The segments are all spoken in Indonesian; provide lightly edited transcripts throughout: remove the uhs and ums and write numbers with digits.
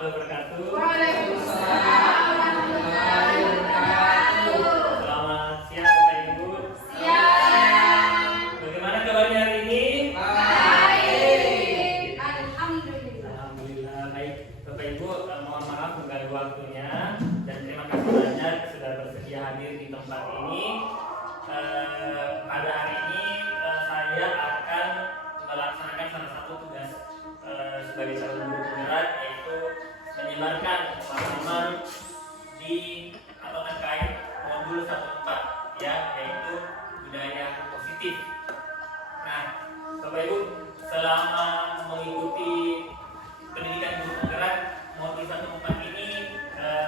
wabarakatuh. Waalaikumsalam warahmatullahi wabarakatuh. Selamat siang Bapak Ibu. Siang. Bagaimana kabarnya hari ini? Baik. Alhamdulillah. Alhamdulillah baik. Bapak Ibu, mohon maaf mengganggu waktunya dan terima kasih banyak sudah bersedia hadir di tempat ini. Pada hari ini saya akan melaksanakan salah satu tugas sebagai calon guru penggerak, yaitu menyebarkan pemahaman di atau terkait modul 1.4 ya, yaitu budaya positif. Nah, Bapak Ibu, selama mengikuti pendidikan guru penggerak modul 1.4 ini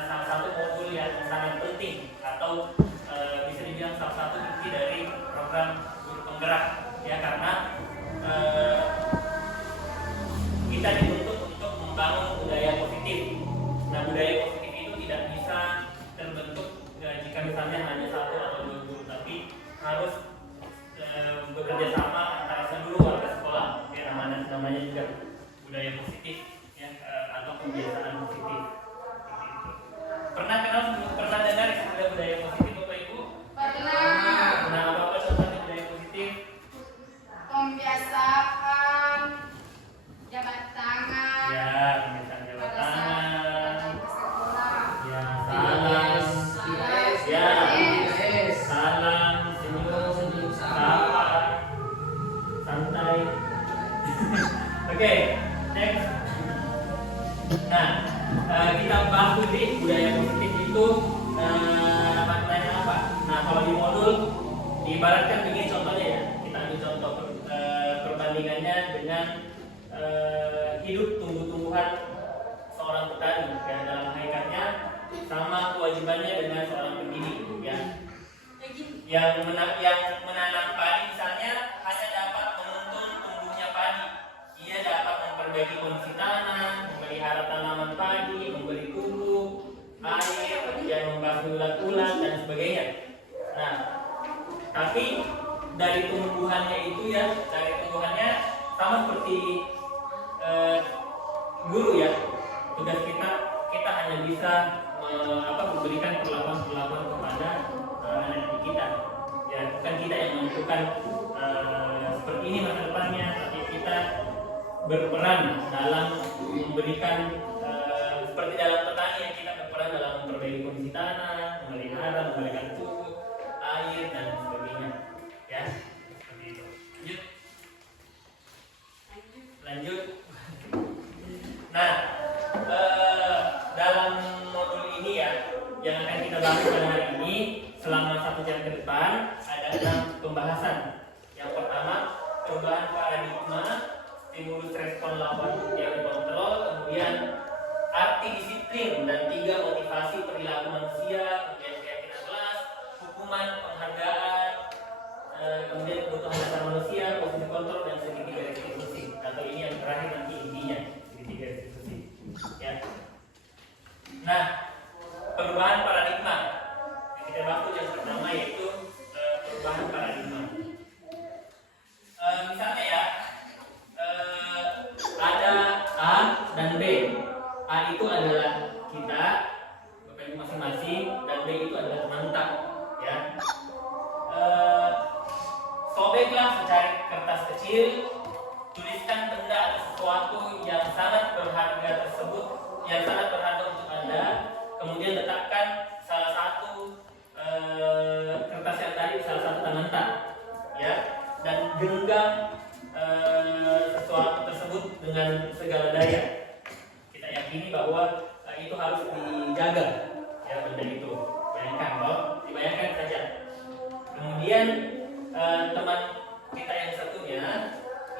salah satu modul yang sangat penting atau bisa dibilang salah satu inti dari program guru penggerak ya, karena kita dituntut untuk membangun budaya positif. Nah, budaya positif itu tidak bisa terbentuk jika misalnya hanya satu atau dua guru, tapi harus bekerja sama antara seluruh warga sekolah. Ya, namanya juga budaya positif ya, atau kebiasaan positif. Pernah dengar istilah budaya positif Bapak Ibu? Pernah. Nah, apa contohnya budaya positif? Pembiasaan jabat tangan. Ya, pembiasaan jabat Pada saat tangan. datang ke sekolah. Ya, salam. Ya, salam, senyum, sapa, santai. Oke, next. Nah, kita bahas dulu nih budaya positif itu maknanya apa. Nah, kalau di modul diibaratkan begini contohnya ya. Kita ambil contoh perbandingannya dengan hidup tumbuh-tumbuhan seorang petani ya, dalam hakikatnya sama kewajibannya dengan seorang pendidik ya. Yang menanam padi misalnya hanya dapat menuntun tumbuhnya padi. Ia dapat memperbaiki kondisi tanah, memelihara tanaman padi, memberi pupuk, air, kemudian membasuh ulat-ulat dan sebagainya. Nah, tapi dari tumbuhannya itu ya, dari tumbuhannya sama seperti guru ya. Tugas kita hanya bisa memberikan perlakuan kepada anak didik kita. Ya, bukan kita yang menentukan seperti ini masa depannya, tapi kita berperan dalam memberikan seperti dalam petani yang kita berperan dalam memperbaiki kondisi tanah, memelihara, memberikan pupuk, air dan sebagainya. Ya, seperti itu. Lanjut. Nah, dalam modul ini ya, yang akan kita bahas pada hari ini selama 1 jam ke depan ada 6 pembahasan. Yang pertama, perubahan paradigma, stimulus respon lawan yang kontrol, kemudian arti disiplin dan 3 motivasi perilaku manusia, kemudian keyakinan kelas, hukuman, penghargaan, kemudian kebutuhan dasar manusia, posisi kontrol dan segitiga restitusi. Atau ini yang terakhir nanti intinya, segitiga restitusi. Ya. Nah, perubahan paradigma yang kita bahas yang pertama yaitu perubahan paradigma. Misalnya ya, ada A dan B. A itu adalah kita, Bapak Ibu masing-masing, dan B itu adalah teman kita. Ya. Sobeklah secari kertas kecil, tuliskan benda atau sesuatu yang sangat berharga tersebut, yang sangat berharga untuk Anda, kemudian letakkan salah satu kertas yang tadi di salah satu tangan tak, ya, dan genggam sesuatu tersebut dengan segala daya. Kita yakini bahwa itu harus dijaga, ya, benda itu. Bayangkan, loh, dibayangkan saja. Kemudian teman kita yang satunya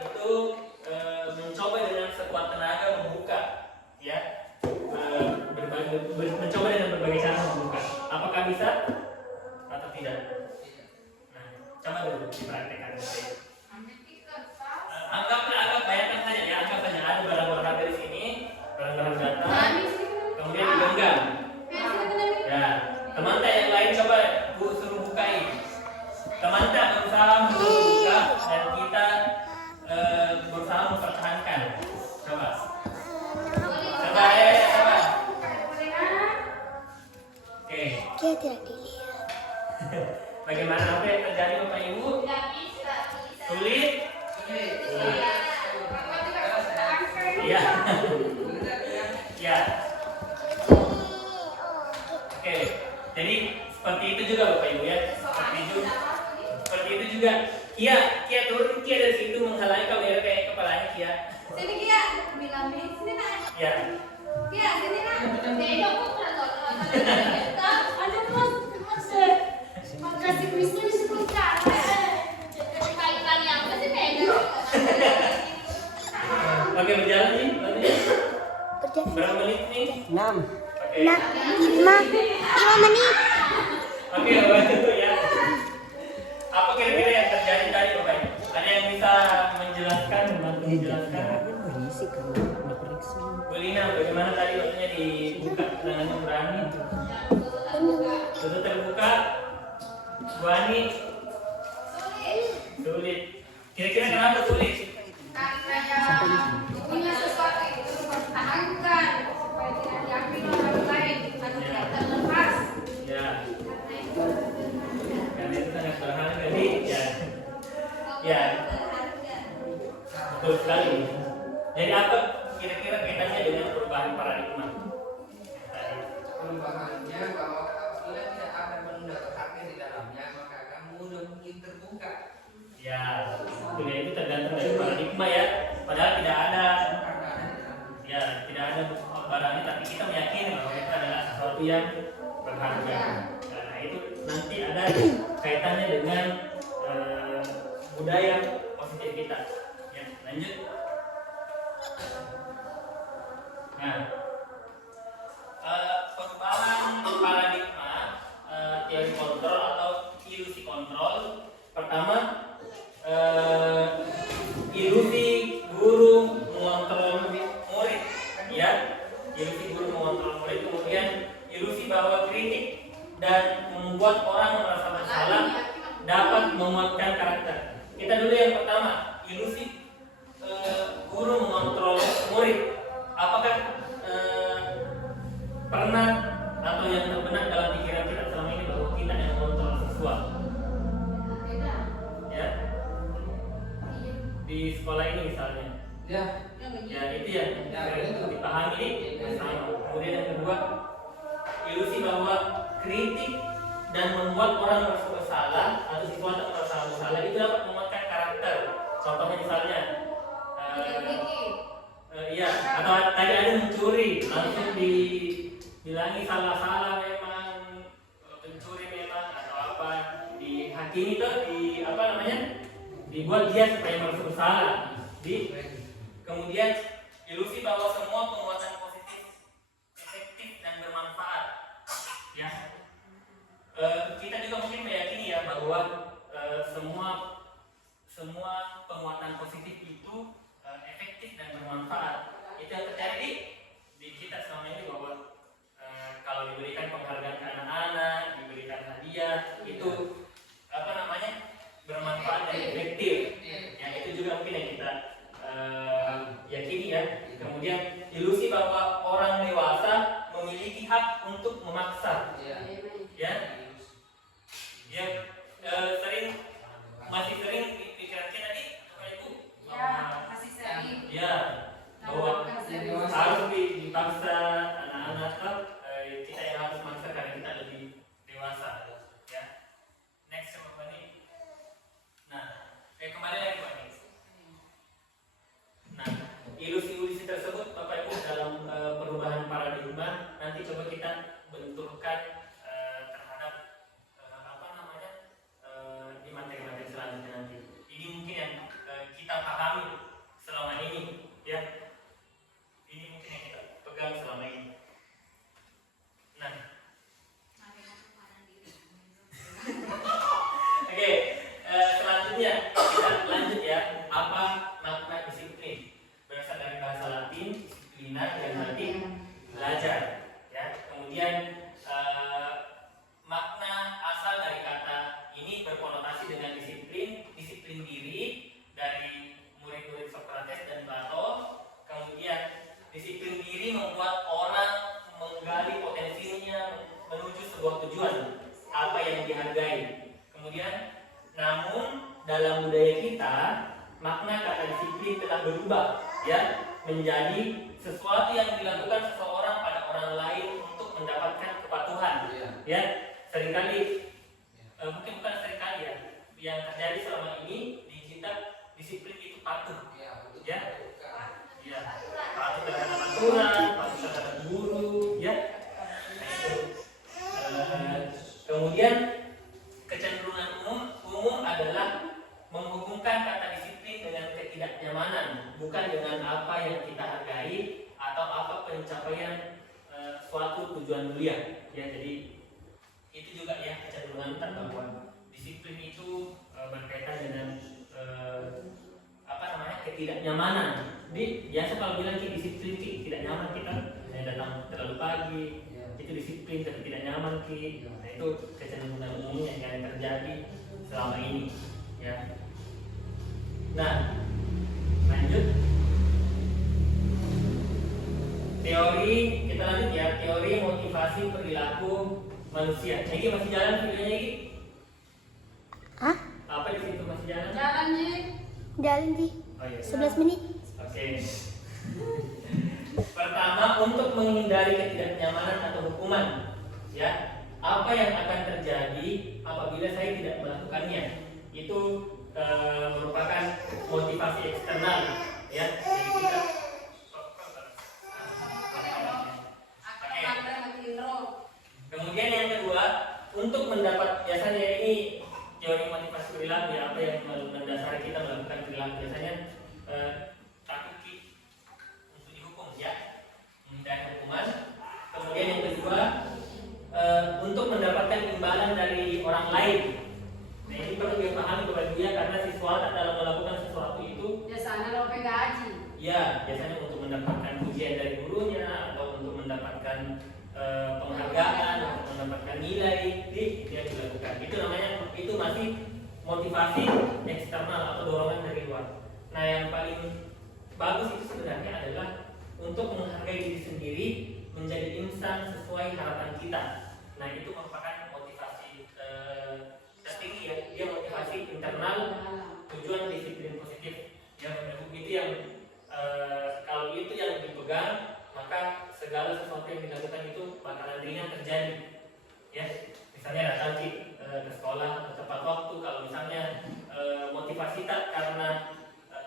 itu mencoba dengan sekuat tenaga membuka, ya, mencoba dengan berbagai cara membuka. Apakah bisa atau tidak? Nah, coba dulu dipraktekkan. Anggap bayangkan saja ya, anggap saja ada barang berharga di sini, barang-barang data. Iya. Ya. Oke. Jadi seperti itu juga Bapak Ibu ya. Seperti itu juga. Kia turun, Kia dari situ menghalangi kau dari kayak kepalanya Kia. Sini Kia, bilang sini nak. Ya. Kia sini nak. Beda kok kalau ada mas makasih Kristus disebut kaitan yang apa sih beda. Oke berjalan nih, berapa menit nih? 6. Oke. 5 menit. Oke, Bapak Ibu ya. Apa kira-kira yang terjadi tadi Bapak Ibu? Ada yang bisa menjelaskan, membantu menjelaskan? Berisik kalau diperiksa. Bu Lina, bagaimana tadi waktunya dibuka dengan berani? Sudah terbuka. Bu Ani, sulit. Kira-kira kenapa sulit? Karena punya sesuatu itu dipertahankan supaya tidak diambil orang lain karena tidak terlepas. Ya, karena itu sangat berharga. Jadi ya, betul sekali. Jadi apa kira-kira kaitannya dengan perubahan paradigma? Perubahannya bahwa apabila tidak ada benda haknya di dalamnya maka akan mudah mungkin terbuka. Ya, dunia itu tergantung dari paradigma ya. Padahal tidak ada, ya tidak ada barangnya, tapi kita meyakini bahwa itu adalah sesuatu yang berharga. Karena itu nanti ada kaitannya dengan budaya positif kita. Ya, lanjut. Nah, perubahan paradigma teori kontrol atau ilusi kontrol. Pertama, ilusi guru mengontrol murid, ya. Ilusi guru mengontrol murid. Kemudian ilusi bahwa kritik dan membuat orang merasa bersalah dapat menguatkan karakter. Kita dulu yang pertama, ilusi guru mengontrol murid. Apakah pernah atau yang terbenak dalam pikiran kita selama ini bahwa kita yang mengontrol siswa? Ya, di sekolah ini misalnya. Ya, Ya itu ya, dipahami sama. Kemudian yang kedua, ilusi bahwa kritik dan membuat orang merasa bersalah atau siswa merasa bersalah itu dapat menguatkan karakter. Contohnya misalnya, iya, atau tadi ada mencuri, langsung dibilangi salah memang, pencuri memang atau apa, dihakimi tuh, dibuat dia supaya merasa bersalah. Kemudian ilusi bahwa semua penguatan positif efektif dan bermanfaat. Ya, kita juga mungkin meyakini ya bahwa semua penguatan positif itu efektif dan bermanfaat. Itu yang terjadi di kita selama ini bahwa kalau diberikan penghargaan ke anak-anak, diberikan hadiah, itu bermanfaat dan efektif. Ya, itu juga mungkin yang kita yakini ya. Kemudian ilusi bahwa orang dewasa memiliki hak untuk memaksa. Ya, masih sering pikiran kita nih, Bapak Ibu. Masih sering. Ya, bahwa harus dipaksa anak-anak kita yang harus memaksa karena kita lebih dewasa. Ya, next Bapak nih. Nah, kembali lagi Pak nih. Nah, ilusi-ilusi tersebut Bapak Ibu dalam perubahan paradigma nanti coba kita benturkan terhadap di materi-materi selanjutnya nanti. Ini mungkin yang kita pahami selama ini, ya. Ini mungkin yang kita pegang selama ini. Nah, oke, selanjutnya kita lanjut ya. Apa makna disiplin? Berasal dari bahasa Latin disciplina yang berarti belajar. Ya, kemudian makna asal dari kata ini berkonotasi dengan disiplin diri dari murid-murid Socrates dan Plato. Kemudian disiplin diri membuat orang menggali potensinya menuju sebuah tujuan apa yang dihargai. Kemudian, namun dalam budaya kita makna kata disiplin telah berubah, ya. menjadi sesuatu yang dilakukan seseorang pada orang lain untuk mendapatkan kepatuhan. Iya. Ya, seringkali mungkin bukan seringkali ya, yang terjadi selama ini di kita disiplin itu patuh. Iya, betul. Ya. Bukan. Ya, patuh terhadap aturan, patuh terhadap guru, ya. Nah, itu. Kemudian kecenderungan umum adalah menghubungkan kata disiplin dengan ketidaknyamanan, bukan dengan apa yang kita hargai atau apa pencapaian suatu tujuan mulia. Ya, jadi itu juga ya kecenderungan bahwa disiplin itu berkaitan dengan ketidaknyamanan. Jadi biasa kalau bilang kita disiplin, tidak nyaman kita datang terlalu pagi, itu disiplin tapi tidak nyaman ki. Nah, itu kecenderungan umumnya yang terjadi selama ini. Ya. Nah, lanjut. Teori, kita lanjut ya. Teori motivasi perilaku manusia. Ini masih jalan videonya ini? Hah? Apa di situ masih jalan? Jalan Ji. Jalan di Oh iya. 11 menit. Oke. Pertama, untuk menghindari ketidaknyamanan atau hukuman, ya, apa yang akan terjadi apabila saya tidak melakukannya? Itu merupakan motivasi eksternal, ya. Jadi kita kemudian yang kedua, untuk mendapat, biasanya ini teori motivasi perilaku ya, apa yang mendasari kita melakukan perilaku biasanya takut untuk dihukum ya, menghindari hukuman. Kemudian yang kedua, untuk mendapatkan imbalan dari orang lain. Nah, ini perlu dipahami kepada dia karena siswa dalam melakukan sesuatu itu Biasanya lo gaji. ya, biasanya untuk mendapatkan pujian dari gurunya atau untuk mendapatkan penghargaan, untuk mendapatkan nilai, dia dilakukan. Itu namanya, itu masih motivasi eksternal atau dorongan dari luar. Nah, yang paling bagus itu sebenarnya adalah untuk menghargai diri sendiri, menjadi insan sesuai harapan kita. Nah, itu merupakan motivasi tertinggi ya. Dia motivasi internal, tujuan disiplin positif. Ya, itu yang kalau itu yang dipegang, maka segala sesuatu yang dilakukan itu bakalan ringan terjadi. Ya, misalnya datang ke sekolah tepat waktu. Kalau misalnya motivasi tak karena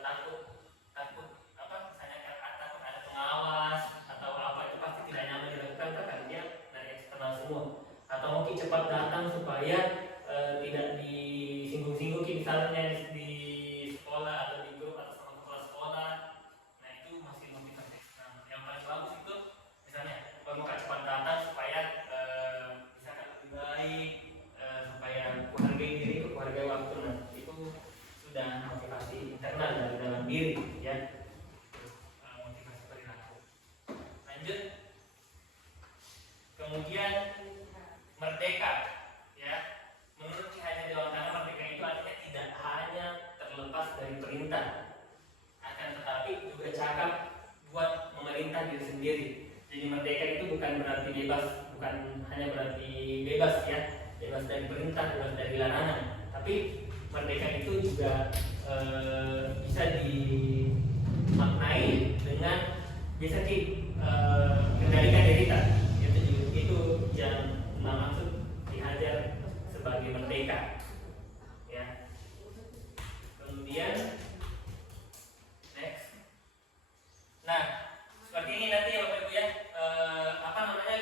takut misalnya takut ada pengawas atau apa, itu pasti tidak nyaman dilakukan kan, dia dari eksternal semua. Atau mungkin cepat datang supaya tidak disinggung-singgung misalnya di sekolah atau di grup atau sama kepala sekolah. Nah, itu masih motivasi eksternal. Yang paling bagus itu misalnya mau cepat datang supaya misalkan lebih baik, supaya menghargai diri, menghargai waktu. Nah, itu sudah motivasi internal dari dalam diri ya. Motivasi perilaku. Lanjut. Kemudian merdeka ya. Menurut Ki Hajar Dewantara, merdeka itu artinya tidak hanya terlepas dari perintah, akan tetapi juga cakap buat memerintah diri sendiri. Jadi merdeka itu bukan berarti bebas, bukan hanya berarti bebas ya, bebas dari perintah, bebas dari larangan. Tapi merdeka itu juga bisa dimaknai dengan bisa dikendalikan diri kita. Itu yang maksud dihajar sebagai merdeka. Ya. Kemudian next. Nah, seperti ini nanti ya Bapak Ibu ya,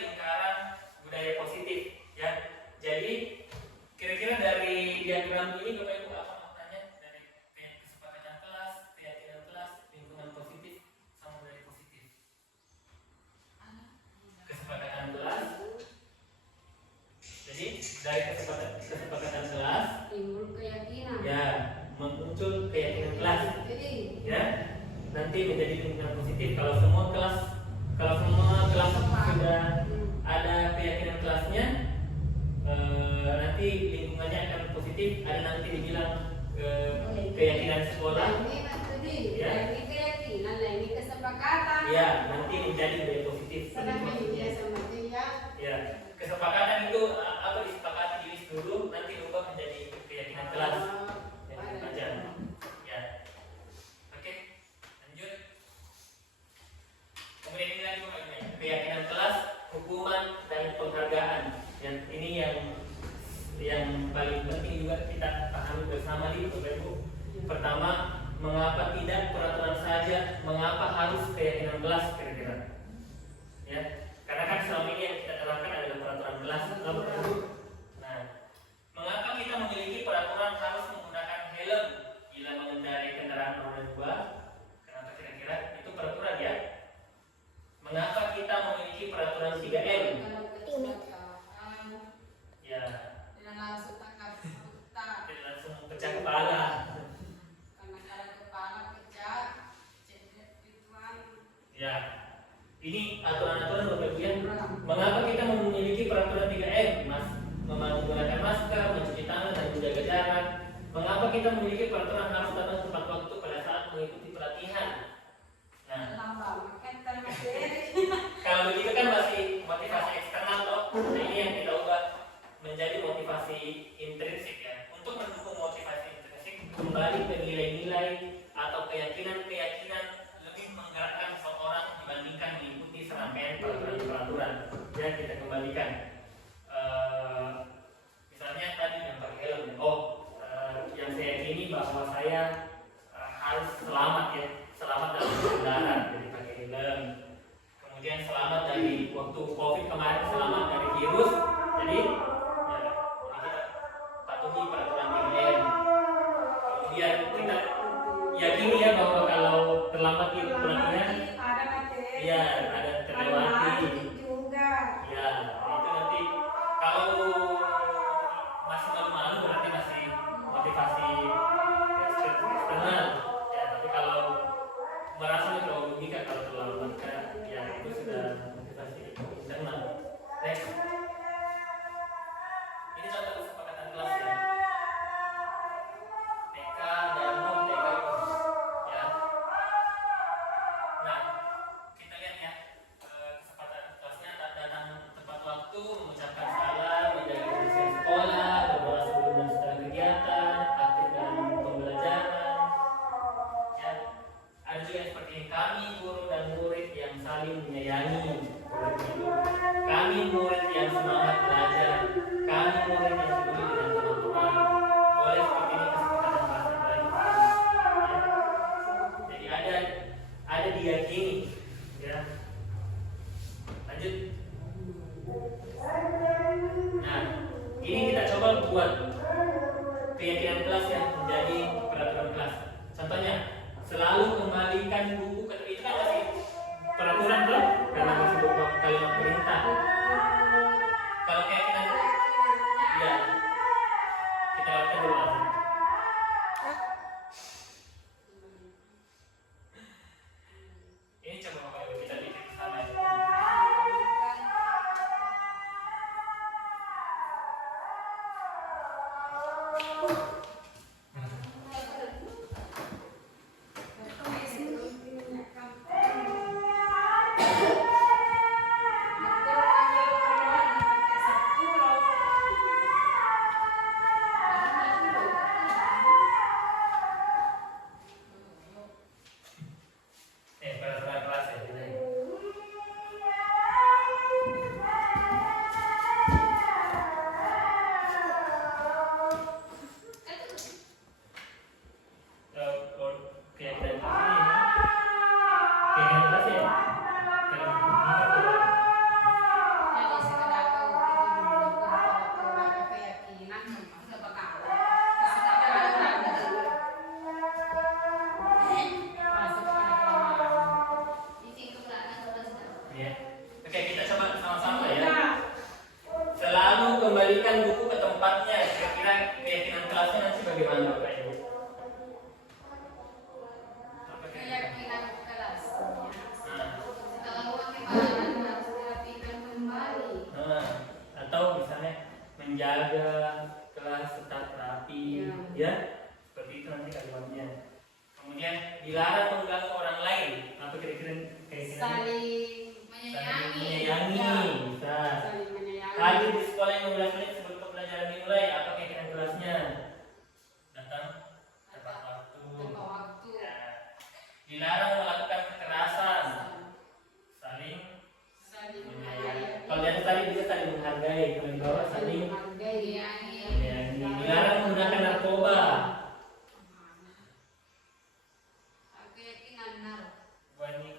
lingkaran budaya positif ya. Jadi kira-kira dari diagram ini Bapak Ibu apa mau tanya dari kesepakatan kelas, keyakinan kelas, lingkungan positif sama budaya positif. Kesepakatan kelas. Jadi dari kesepakatan kelas Timbul keyakinan. ya, muncul keyakinan kelas. Jadi Ya, nanti menjadi lingkungan positif kalau semua kelas sudah ada keyakinan kelasnya, nanti lingkungannya akan positif. Ada nanti dibilang keyakinan sekolah ya. Ini keyakinan, ini kesepakatan. ya, nanti menjadi budaya positif. Sama dia sama dia. Ya, kesepakatan itu apa disepakati di list dulu, nanti ubah menjadi keyakinan kelas. Ya, aja. Ya. Oke, lanjut. kelas kira-kira. Ya, karena kan selama ini yang kita terapkan adalah peraturan kelas. Nah, mengapa kita memiliki peraturan harus menggunakan helm bila mengendarai kendaraan roda 2? Kenapa kira-kira? Itu peraturan ya. Mengapa kita memiliki peraturan 3M? Ya, Dengan langsung tangkap buta. kita langsung pecah kepala. Karena ada kepala pecah, cedera pituan. Ya, ini aturan-aturan Bapak Ibu ya. Mengapa kita memiliki peraturan 3M? Menggunakan masker, mencuci tangan dan menjaga jarak. Mengapa kita memiliki peraturan harus datang tepat waktu pada saat mengikuti pelatihan? Nah, kalau begitu kan masih motivasi eksternal toh. Nah, ini yang kita ubah menjadi motivasi intrinsik ya. Untuk mendukung motivasi intrinsik, kembali ke nilai-nilai atau keyakinan-keyakinan lebih menggerakkan seseorang dibandingkan mengikuti serangkaian peraturan-peraturan. Ya, kita kembalikan. Misalnya tadi yang pakai helm. Yang saya yakini bahwa saya harus selamat ya, selamat dalam berkendara, jadi pakai helm. Kemudian selamat dari waktu COVID kemarin, selamat dari virus. Jadi ya, kita patuhi peraturan 3M. Kemudian kita yakini ya bahwa kalau terlambat di pelatihan, ya ada terlewati. Ya, itu nanti kalau masih malu-malu berarti masih motivasi eksternal. Ya, tapi kalau merasa merugikan kalau terlambat kan, ya itu sudah motivasi internal. Next. Ini contoh kesepakatan kelas ya. TK dan non-TK ya. Nah, kita lihat ya kesepakatan kelasnya datang tepat waktu, mengucapkan salam, menjaga kebersihan sekolah, berdoa sebelum dan setelah kegiatan, aktif dalam pembelajaran. Ya, ada juga yang seperti ini, kami guru dan murid yang saling menyayangi. Kami murid yang semangat belajar. Kami murid yang peduli dengan teman-teman. Boleh seperti ini kesepakatan bahasa baik. Ya. Jadi ada diyakini. Ya. Lanjut. Nah, ini kita coba buat keyakinan kelas yang menjadi peraturan kelas. Contohnya, selalu kembalikan buku ke itu kan masih peraturan tuh, karena masih berupa kalimat perintah. Kalau keyakinan, ya kita lakukan dulu aja. Ini coba Bapak Ibu kita bikin sama ya. Peraturan kelas ya kita ini. Keyakinan kelas ini, keyakinan kelas ya. Jadi sekedar kau itu dulu keyakinan sudah bakal. Ya. Oke, kita coba sama-sama ya. Selalu kembalikan buku ke tempatnya. Kira-kira keyakinan kelasnya nanti bagaimana Bapak Ibu? Apa kira-kira? Keyakinan kelas. Nah, Setelah memakai barang harus dirapikan kembali. atau misalnya menjaga kelas tetap rapi, ya. Seperti itu nanti kalimatnya. Kemudian dilarang mengganggu orang lain. Apa kira-kira keyakinan? Saling menyayangi. Bisa. Saling menyayangi. Hadir di sekolah yang 15 menit sebelum pembelajaran dimulai. Apa keyakinan kelasnya? Datang tepat waktu. Tepat waktu. Ya. Dilarang melakukan kekerasan. Saling Saling menyayangi. menyayangi. Kalau yang tadi bisa saling menghargai. Kalau di bawah saling menghargai. menyayangi. Dilarang menggunakan narkoba. Keyakinan nar. Wah, ini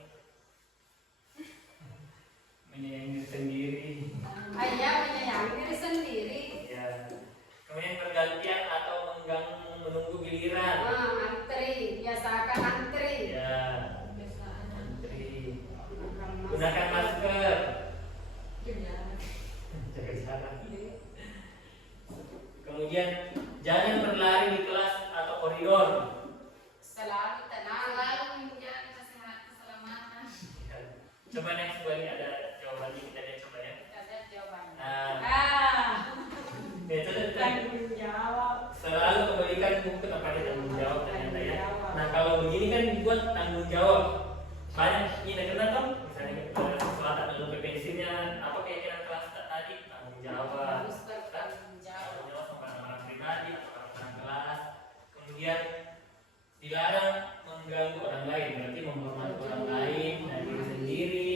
Coba next kali ada jawabannya kita lihat coba ya. Ada jawabannya. Nah, ya, Tanggung jawab. selalu kembalikan buku kepada tanggung jawab ternyata ya. Nah kalau begini kan dibuat tanggung jawab banyak ini kena kan misalnya setelah tak ada PPC-nya apa keyakinan kelas tadi tanggung jawab. Harus bertanggung jawab. Tanggung jawab sama orang pribadi orang kelas. Kemudian dilarang mengganggu orang lain berarti menghormati orang lain dan diri sendiri.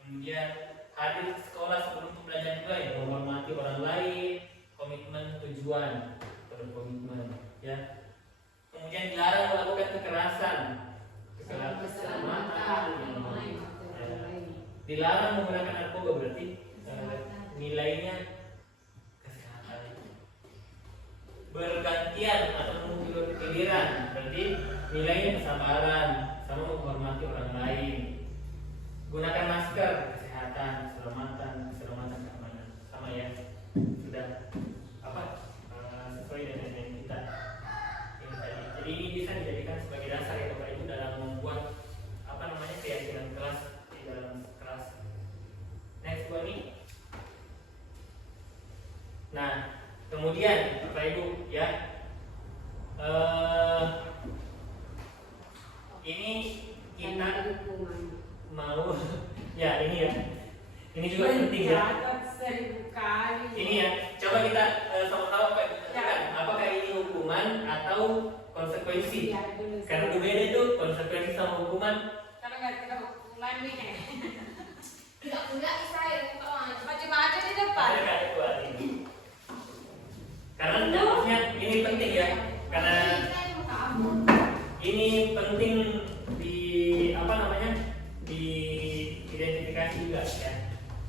Kemudian hadir ke sekolah sebelum pembelajaran mulai menghormati orang lain. Komitmen tujuan berkomitmen ya. Kemudian dilarang melakukan kekerasan keselamatan dilarang menggunakan narkoba berarti nilainya kesehatan bergantian atau menunggu giliran berarti nilainya kesabaran sama menghormati orang lain gunakan masker kesehatan keselamatan keamanan sama ya sudah apa sesuai dengan yang kita ini tadi. Jadi ini bisa dijadikan sebagai dasar ya Bapak Ibu dalam membuat apa namanya keyakinan kelas di dalam kelas. Next one nih. Nah kemudian Bapak Ibu ya ini kita mau ya ini ya ini juga penting ya. Ini ya, coba kita sama-sama perhatikan apakah ini hukuman atau konsekuensi. Karena berbeda itu konsekuensi sama hukuman. Kalau nggak kita hukuman nih. Enggak saya Coba aja di depan. Ada nggak itu ini? Karena maksudnya ini penting ya, karena ini penting di apa namanya di identifikasi juga ya.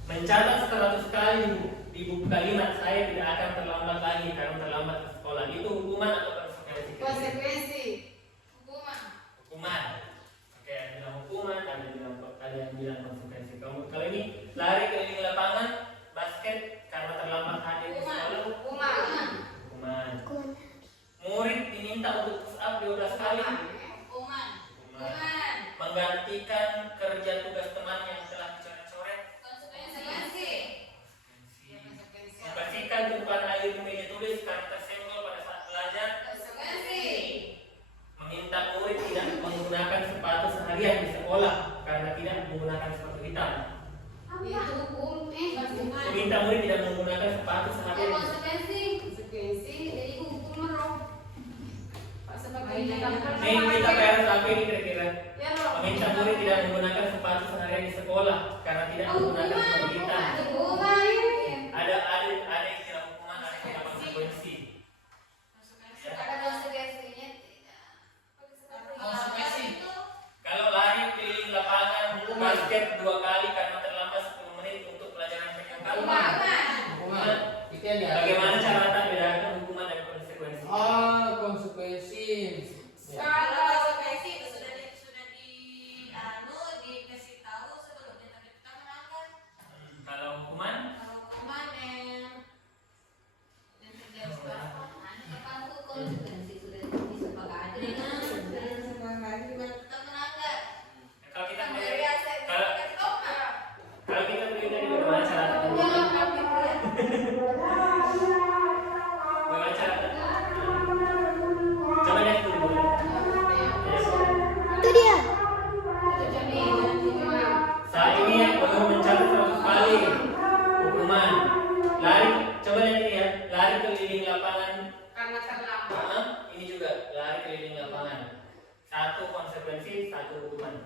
Mencatat 100 kali di buku kalimat saya tidak akan terlambat lagi karena terlambat ke sekolah. Itu hukuman atau konsekuensi? Konsekuensi. Hukuman. Oke, ada yang bilang hukuman, ada yang bilang konsekuensi. Kalau ini lari keliling lapangan basket karena terlambat hadir di sekolah. Hukuman. Hukuman. Murid diminta untuk push up 12 kali. Hukuman. Menggantikan kerja tugas teman yang telah dicoret-coret. Membersihkan tumpahan air di meja tulis karena tersenggol pada saat belajar. Meminta murid tidak menggunakan sepatu seharian di sekolah karena tidak menggunakan sepatu hitam. Meminta murid tidak menggunakan sepatu seharian. Nih kita harus apa ini kira-kira? Meminta murid tidak menggunakan sepatu seharian di sekolah karena tidak menggunakan sepatu hitam. Ada istilah hukuman, ada istilah konsekuensi. Kalau lari keliling lapangan basket 2 kali karena terlambat 10 menit untuk pelajaran yang Hukuman. Itu yang diatur. Bagaimana cara Anda bedakan hukuman dan konsekuensi? Oh, konsekuensi. Ya. Kalau hukuman kalau kita melihat kalau kita melihat dari bagaimana cara coba lihat dulu. Itu dia. Saat ini yang perlu mencatat 100 kali hukuman lari. Coba lihat ini ya, lari keliling lapangan. Karena terlambat. Ini juga lari keliling lapangan. Satu konsekuensi, satu hukuman.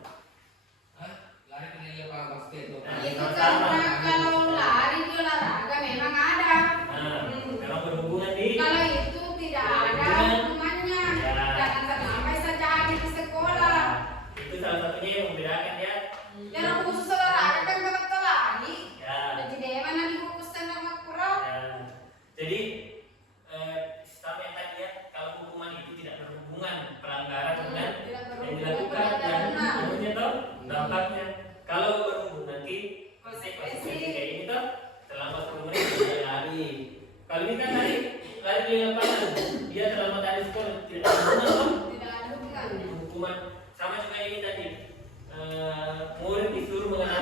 Hah? Lari keliling lapangan basket tuh. Nah, Itu karena kalau lari di olahraga memang ada. Memang berhubungan di. Kalau itu tidak ada hukumannya. Jangan terlambat saja hadir di sekolah. Itu salah satunya yang membedakan ya. Yang khusus olahraga kan betul lagi. Ya. Jadi mana difokuskan sama kurang? Ya. Jadi sama yang tadi ya, kalau hukuman itu tidak berhubungan pelanggaran dengan yang dilakukan dan umumnya toh dampaknya. Kalau berhubungan nanti konsekuensi kayak ini toh terlambat 10 menit dia lari. Kalau ini kan lari di lapangan dia terlambat dari sekolah tidak ada hubungan toh. Tidak ada hubungan. Hukuman sama juga ini tadi murid disuruh mengenali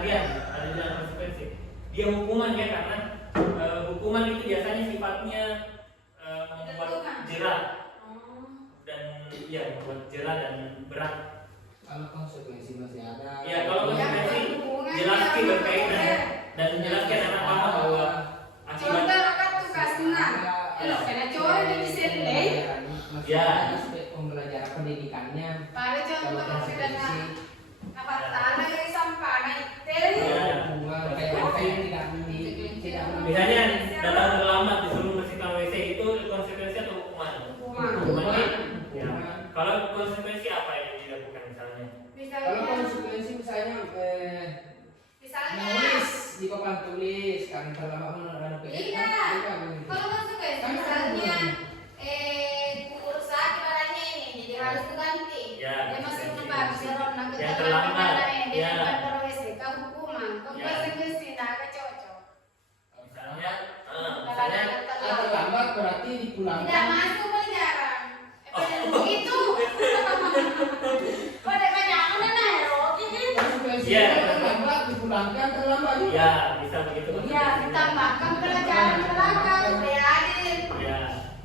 harian, ada bilang konsekuensi. Dia hukuman ya, karena hukuman itu biasanya sifatnya membuat jerah dan ya membuat jerah dan berat. Kalau konsekuensi masih ada. Ya kalau konsekuensi jelaskan berkaitan dan menjelaskan anak paham bahwa akibat Contoh kan tugas senang. Kena curi di sini. Ya. Aspek pembelajaran pendidikannya. Pada contoh maksudnya apa tanah yang sampah naik teli. Ya. Misalnya datang terlambat disuruh bersihkan WC itu konsekuensi atau hukuman? Hukuman. Ya. Kalau konsekuensi apa yang dilakukan misalnya? Kalau konsekuensi misalnya menulis di papan tulis karena terlambat menerima PS. Iya. Kalau konsekuensi misalnya kurus sakit badannya ini jadi harus diganti. Ya. Dia masih nempak seron nak Yang terlambat. dia Ya. pada WC kau hukuman. Kau Ya. konsekuensi nak cocok. Misalnya, Kalau misalnya ada Terlambat berarti tidak dipulangkan. masuk penjara. Begitu. Kau ada banyak mana Rocky? Konsekuensi Iya. terlambat dipulangkan terlambat juga. ya bisa begitu. Ya, ditambahkan pelajaran belakang supaya adil. Ya.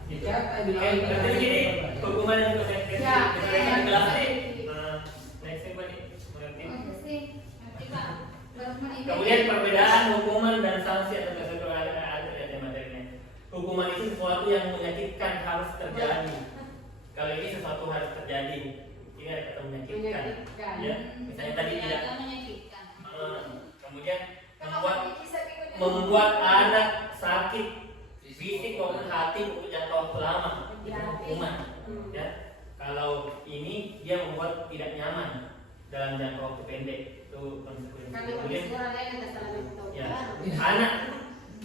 Dicatat Oke, berarti begini, hukuman dan konsekuensi. Ya. Kita jelas nih. Next yang mana? Mengerti? Kemudian perbedaan hukuman dan sanksi atau kesesuaian ada materinya. Hukuman itu sesuatu yang menyakitkan harus terjadi. Kalau ini sesuatu harus terjadi, ini ada kata menyakitkan. Ya, misalnya tadi tidak. Kemudian membuat anak sakit fisik maupun hati untuk jangka waktu lama itu hukuman. Ya, kalau ini dia membuat tidak nyaman dalam jangka waktu pendek itu konsekuensi. Kemudian ya, anak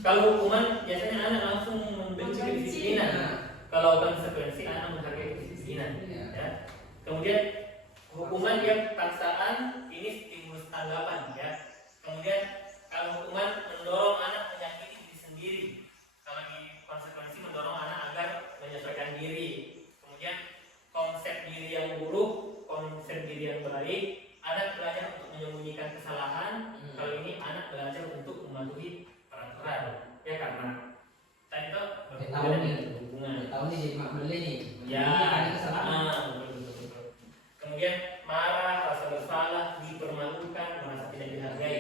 kalau hukuman biasanya anak langsung membenci kedisiplinan. Kalau konsekuensi anak menghargai kedisiplinan. Ya. Kemudian hukuman dia paksaan, ini stimulus tanggapan. Ya. Kemudian kalau hukuman mendorong anak menyakiti diri sendiri. Kalau di konsekuensi mendorong anak agar menyesuaikan diri. Kemudian konsep diri yang buruk, konsep diri yang baik. Anak belajar untuk menyembunyikan kesalahan. Kalau ini anak belajar untuk mematuhi peraturan. Ya karena tadi itu Tahu nih. hubungan. Tahu nih jadi mak beli nih. Ya. Ada kesalahan. Betul. Kemudian marah, rasa bersalah, dipermalukan, merasa tidak dihargai.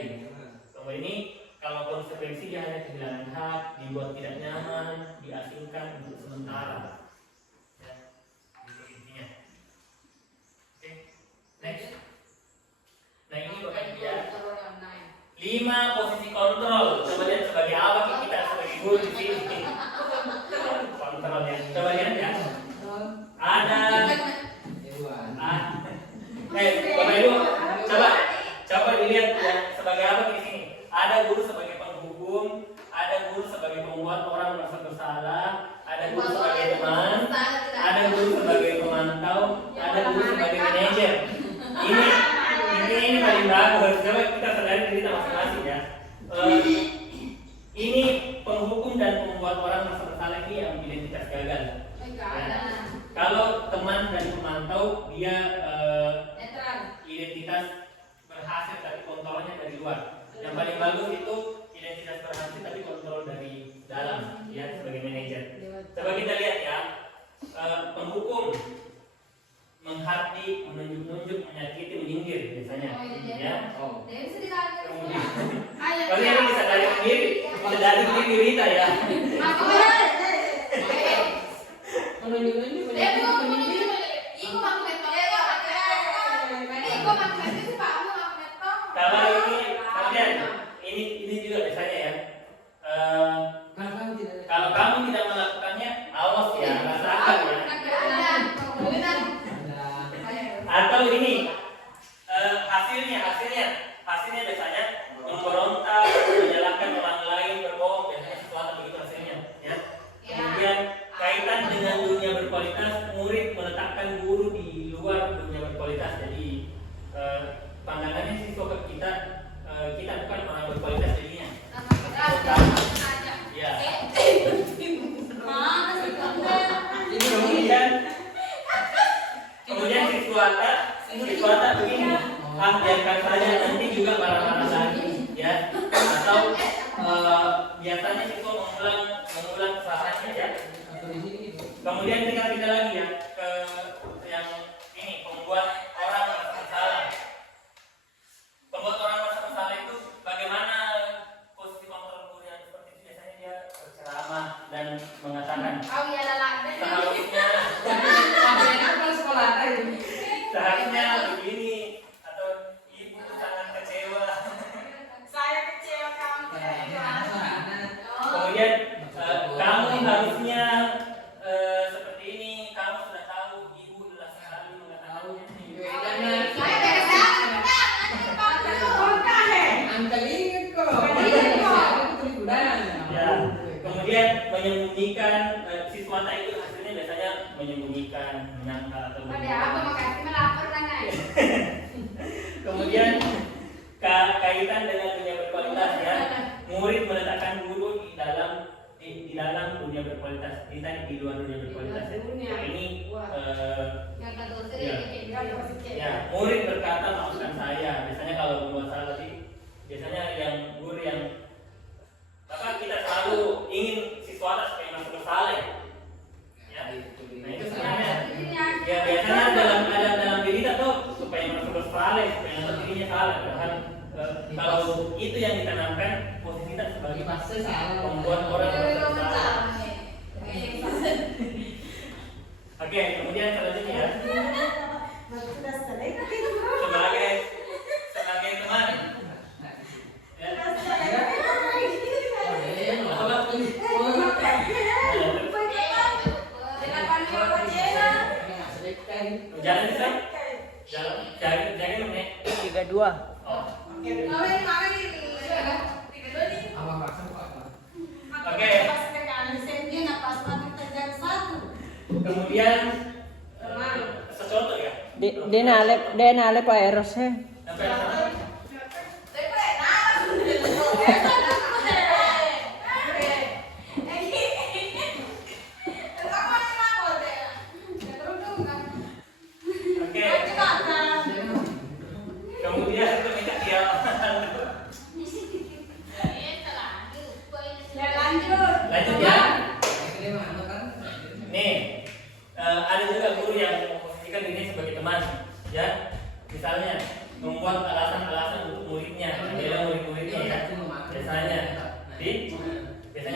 Kemudian ini kalau konsekuensi dia hanya kehilangan hak, dibuat tidak nyaman, diasingkan untuk sementara. Ya, itu intinya. Oke, next. Nah ini bapak dia 5 posisi kontrol. Coba lihat sebagai apa kita sebagai guru di sini. Kontrol ya. Coba lihat ya. Ada. Bapak Ibu, coba dilihat ya sebagai apa di sini. Ada guru sebagai penghukum, ada guru sebagai pembuat orang merasa bersalah, ada guru sebagai teman, ada guru sebagai pemantau, ada guru sebagai manajer. Ini paling bagus. Coba kita sadari diri kita masing-masing ya. Ini penghukum dan pembuat orang merasa bersalah ini yang identitas gagal. Ya. Kalau teman dan pemantau dia identitas berhasil tapi kontrolnya dari luar. Yang paling bagus itu identitas berhasil tapi kontrol dari dalam. Ya sebagai manajer. Coba kita lihat ya. Penghukum menghardik, menunjuk-nunjuk, menyakiti, menyindir biasanya. Ya. Kemudian kalian bisa dari sendiri, bisa dari diri kita ya. Kalau ini juga biasanya ya. Kalau kamu tidak melakukannya, awas ya, rasakan ya. Atau ini hasilnya biasanya memberontak, menyalahkan orang lain, berbohong, biasanya sesuatu begitu hasilnya. Ya. Kemudian kaitan dengan dunia berkualitas, murid meletakkan guru di luar dunia berkualitas. Jadi pandangannya siswa ke kita bukan orang berkualitas jadinya. Ya. Kemudian siswa begini, biarkan saja nanti biasanya siswa mengulang kesalahannya ya. Atau di sini gitu. Kemudian kita pindah lagi ya ke yang ini, membuat orang merasa bersalah. Membuat orang merasa bersalah itu bagaimana posisi kontrol guru yang seperti itu? Biasanya dia berceramah dan mengatakan Oh iya lalak. seharusnya seharusnya begini, atau ibu sangat kecewa. Saya kecewa kamu. Kemudian kamu harusnya seperti ini, kamu sudah tahu ibu adalah sekali mengatakan ini. Saya dari sana. Antal ingat kok. Ya, kemudian menyembunyikan siswa itu hasilnya biasanya menyembunyikan, menyangkal atau Ada apa makasih melapor nana. kemudian kaitan dengan dunia berkualitas ya, murid meletakkan guru di dalam dunia berkualitas, ini tadi di luar dunia berkualitas ya. Ini Yang kata Ya. ya, murid berkata maafkan saya. Biasanya kalau membuat salah tadi, biasanya yang guru yang kita selalu ingin siswa supaya masuk bersalah ya. Ya. Nah itu sebenarnya ya biasanya dalam diri kita tuh supaya masuk bersalah, supaya masuk dirinya salah. Bahkan kalau itu yang ditanamkan, posisi kita sebagai membuat orang merasa bersalah. Oke, kemudian selanjutnya ya. Sebagai teman. Ya. Jalan bisa? Jalan menit. 32. Oh. Apa maksud apa? Oke. Kemudian secontoh ya. Dia nalep Pak Eros ya. Sampai sana. Oke. Kemudian ketika dia lanjut ya. Ini mana kan? Nih, ada juga guru yang memposisikan dirinya sebagai teman, ya. Misalnya membuat alasan-alasan untuk muridnya, membela murid-muridnya ya. Biasanya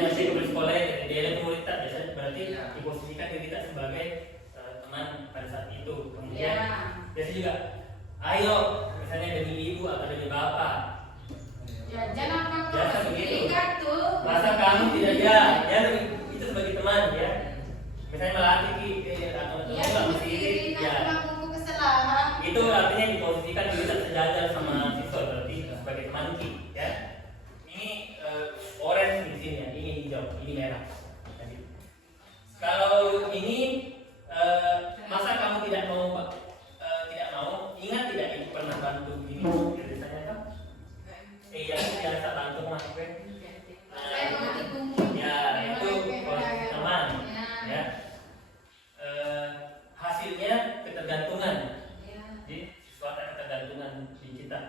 masih ke sekolah ya, dia murid tak biasanya berarti diposisikan diri kita sebagai teman pada saat itu. Kemudian biasanya juga, ayo, misalnya demi ibu atau demi bapak. Biasa begitu. Masa kamu tidak ya itu sebagai teman ya. Misalnya melatih atau mesti ya. Itu artinya diposisikan kita sejajar sama siswa berarti sebagai teman ya. Ini orange di sini ya, ini hijau, ini merah. Jadi, kalau ini masa kamu tidak mau ingat tidak ibu pernah bantu begini? Biasanya kan? Iya biasa bantu mas gue. Ya itu teman ya. Hasilnya ketergantungan. Jadi suatu ketergantungan di kita.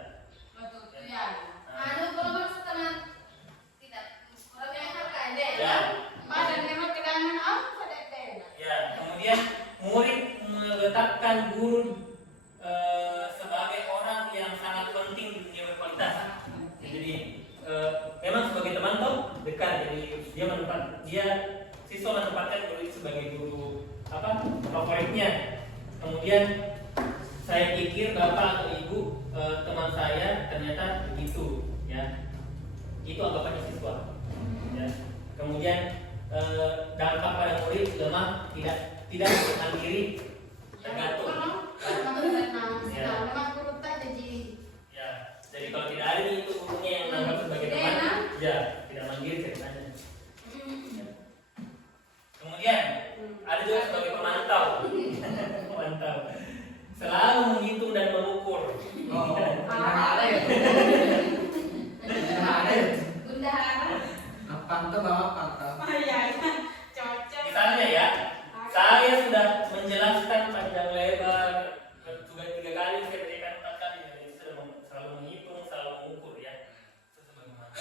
Ya, kemudian murid meletakkan guru sebagai orang yang sangat penting di dunia berkualitas. Jadi memang sebagai teman tuh dekat. Jadi siswa menempatkan guru itu sebagai guru favoritnya. Kemudian saya pikir bapak atau ibu teman saya ternyata begitu ya. Itu anggapannya siswa. Ya. Kemudian dampak pada murid lemah, tidak mandiri, tergantung. Ya, jadi kalau tidak ada itu gurunya yang menganggap sebagai teman, ya tidak mandiri ceritanya. Ya. Kemudian ada juga sebagai pemantau, selalu menghitung dan mengukur. Ada ya? Pantau bawa pantau. Misalnya ya, saya sudah menjelaskan panjang lebar, sudah 3 kali, saya berikan 4 kali, jadi sudah selalu menghitung, selalu mengukur ya. Itu sebagai pemantau.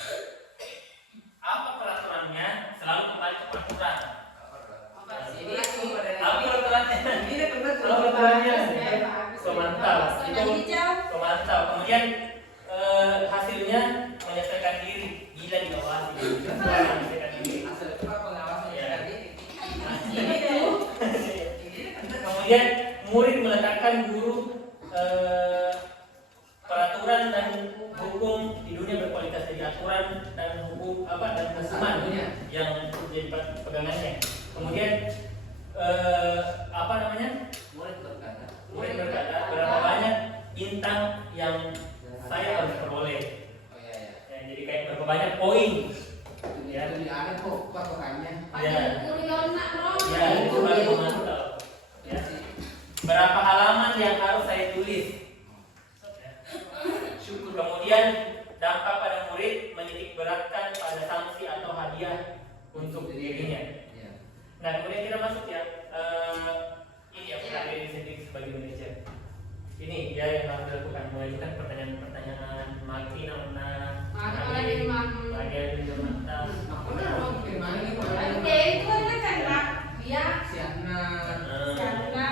dan hukum di dunia berkualitas, dari aturan dan hukum dan hukuman yang jadi pegangannya. Kemudian murid berkata berapa banyak bintang yang saya harus peroleh. Ya, jadi kayak berapa banyak poin. Ya, Itu ada kok patokannya. ya, Kuliah nak bro. ya itu baru masuk. Ya. Berapa halaman yang harus saya tulis? Kemudian dampak pada murid menitik beratkan pada sanksi atau hadiah untuk dirinya. Nah, kemudian kita masuk ya. Ini yang terakhir ini sebagai manajer. Ini ya yang harus dilakukan, mengajukan pertanyaan-pertanyaan makin Oke, itu kan Pak. Ya. Siapna. Karena